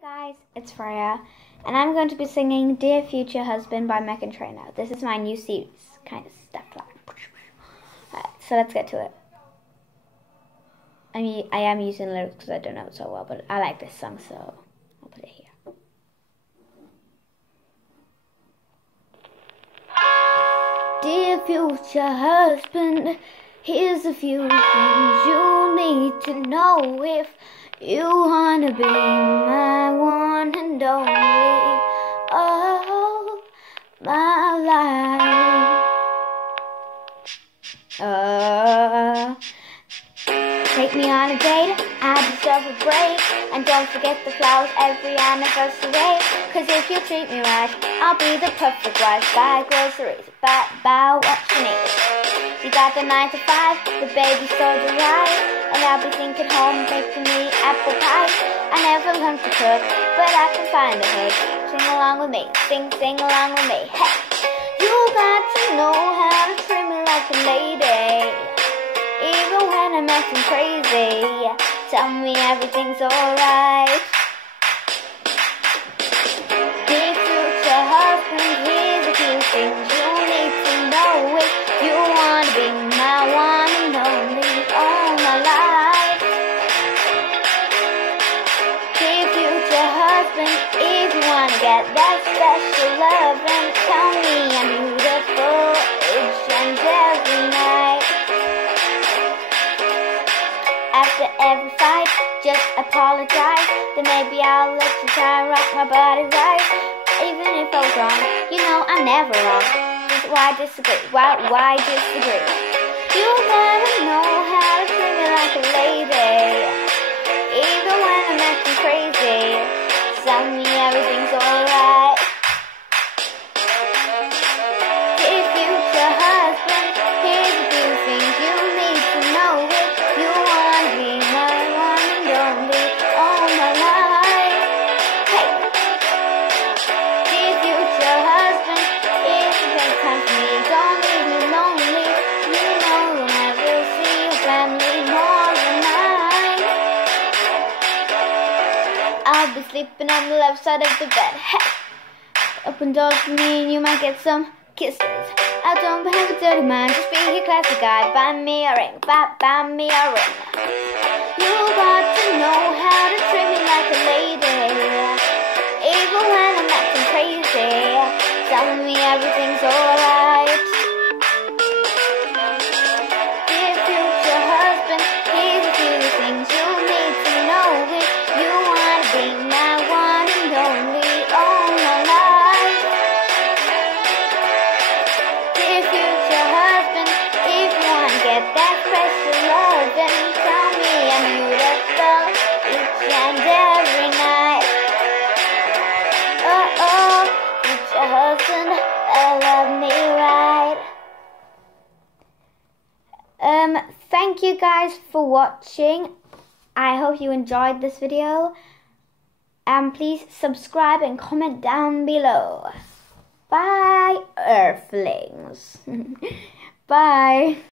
Hey guys, it's Freya, and I'm going to be singing Dear Future Husband by Meghan Trainor. This is my new series, kind of stuff like. Alright, so let's get to it. I am using lyrics because I don't know it so well, but I like this song, so I'll put it here. Dear future husband, here's a few things you need to know if you wanna be my one and only all my life. Take me on a date, I deserve a break, and don't forget the flowers every anniversary. Cause if you treat me right, I'll be the perfect wife. Buy groceries, buy what you need. You got the 9 to 5, the baby sold you right, and I'll be thinking home baking me apple pie. I never learned to cook, but I can find a hook. Sing along with me, sing along with me. Hey, you got to know how to treat me like a lady, even when I'm acting crazy. Tell me everything's alright. Dear future husband, here's a few things you need to know if you wanna be my one and only all my life. Dear future husband, if you wanna get that special love, and tell me I'm beautiful each and every night. After every fight, just apologize. Then maybe I'll let you try and rock my body right. Even if I was wrong, you know I'm never wrong. Why disagree? Why disagree? You gotta know how to treat me like a lady, even when I'm acting crazy. Tell me everything's alright. Dear future husband, here's a few things you need to know if you wanna be my one and only all my life. Hey, dear future husband, if you take time for me, don't leave me lonely. You know you'll never see your family more than mine. I'll be sleeping on the left side of the bed. Hey, open doors for me and you might get some kisses. I don't have a dirty mind, just be a classy guy. Buy me a ring, buy me a ring. You got to know how to treat me like a lady, even when I'm acting crazy. Tell me everything's alright. Dear future husband, here's a few things you need to know if you wanna be my one and only all my life. Dear future husband, if you wanna get that special love, then tell me I'm beautiful each and every night. Oh, future husband, love me right. Thank you guys for watching. I hope you enjoyed this video. Please subscribe and comment down below. Bye, Earthlings. Bye.